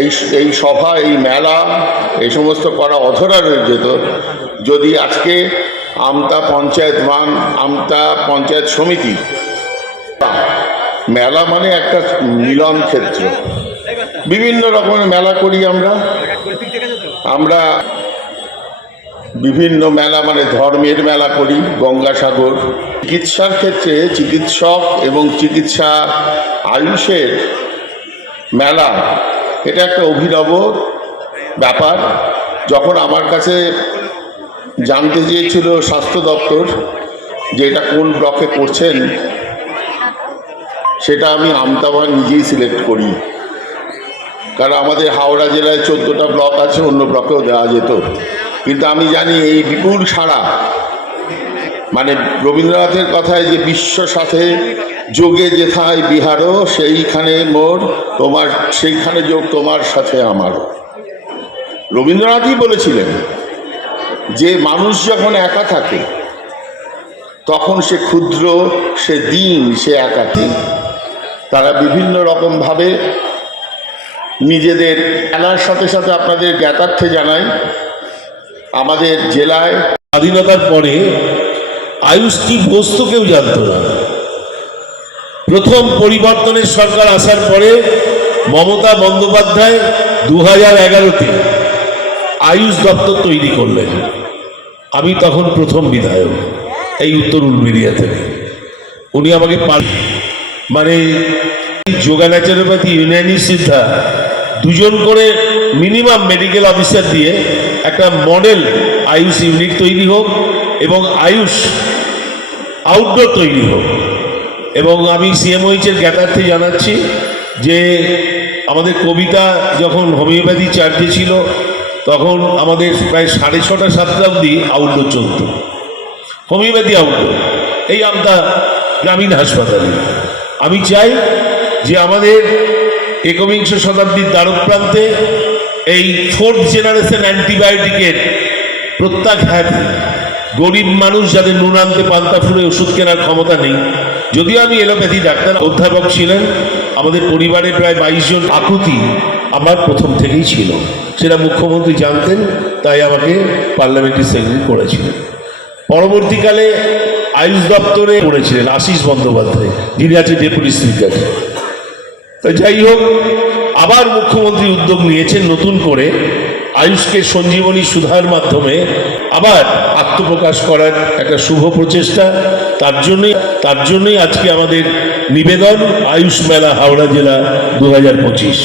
এই এই সভা, এই মেলা, এই সমস্ত করা অধরা রয়ে যেত যদি আজকে আমতা পঞ্চায়েত মান আমতা পঞ্চায়েত সমিতি, মেলা মানে একটা মিলন ক্ষেত্র। বিভিন্ন রকমের মেলা করি আমরা। আমরা বিভিন্ন মেলা মানে ধর্মের মেলা করি, গঙ্গাসাগর। চিকিৎসার ক্ষেত্রে চিকিৎসক এবং চিকিৎসা আয়ুষের মেলা এটা একটা অভিনব ব্যাপার। যখন আমার কাছে জানতে চেয়েছিল স্বাস্থ্য দপ্তর যে এটা কোন ব্লকে করছেন, সেটা আমি আমতাবা নিজেই সিলেক্ট করি। কারণ আমাদের হাওড়া জেলায় চোদ্দোটা ব্লক আছে, অন্য ব্লকেও দেওয়া যেত। কিন্তু আমি জানি এই বিপুল সারা মানে রবীন্দ্রনাথের কথায় যে বিশ্ব সাথে যোগে যেথায় বিহারও সেইখানে মোর তোমার, সেইখানে যোগ তোমার সাথে আমার রবীন্দ্রনাথই বলেছিলেন যে মানুষ যখন একা থাকে, তখন সে ক্ষুদ্র, সে দিন, সে একাকী তারা বিভিন্ন রকমভাবে নিজেদের খেলার সাথে সাথে আপনাদের জ্ঞাতার্থে জানাই আমাদের জেলায় স্বাধীনতার পরে আয়ুষ কি বস্তু কেউ জানতো না। প্রথম পরিবর্তনের সরকার আসার পরে মমতা বন্দ্যোপাধ্যায় দু হাজার এগারোতে আয়ুষ দপ্তর তৈরি করলেন। আমি তখন প্রথম বিধায়ক, এই উত্তর উলবেরিয়া থেকে উনি আমাকে মানে যোগা ন্যাচারোপ্যাথি ইউনানি সিদ্ধা দুজন করে মিনিমাম মেডিকেল অফিসার দিয়ে একটা মডেল আয়ুষ ইউনিট তৈরি হোক আয়ুষ আউটডোর তৈরি হোক। এবং আমি সিএমওইচের জ্ঞাতার্থে জানাচ্ছি যে আমাদের কবিতা যখন হোমিওপ্যাথি চার্জে ছিল, তখন আমাদের প্রায় সাড়ে ছটা, সাতটা অবধি আউটডোর চলত। হোমিওপ্যাথি আউটডোর এই আমটা গ্রামীণ হাসপাতালে। আমি চাই যে আমাদের একবিংশ শতাব্দীর দ্বারক প্রান্তে এই ফোর্থ জেনারেশন অ্যান্টিবায়োটিকের প্রত্যাঘাত গরিব মানুষ যাদের নুন আনতে পান্তা ফুলে ওষুধ কেনার ক্ষমতা নেই। যদিও আমি এলোপ্যাথি ডাক্তার, অধ্যাপক ছিলেন, আমাদের পরিবারে প্রায় বাইশ জন আকুতি আমার প্রথম থেকেই ছিল। সেটা মুখ্যমন্ত্রী জানতেন, তাই আমাকে পার্লামেন্টারি সেক্রেটারি করেছিলেন। পরবর্তীকালে আয়ুষ দপ্তরে পড়েছিলেন আশিস বন্দ্যোপাধ্যায়, যিনি আছে ডেপুটি স্পিকার। তো যাই হোক, আবার মুখ্যমন্ত্রী উদ্যোগ নিয়েছেন নতুন করে। আয়ুষকে সঞ্জীবনী সুধার মাধ্যমে আবার আত্মপ্রকাশ করার একটা শুভ প্রচেষ্টা। তার জন্যই তার জন্যই আজকে আমাদের নিবেদন আয়ুষ মেলা হাওড়া জেলা দু হাজার পঁচিশ।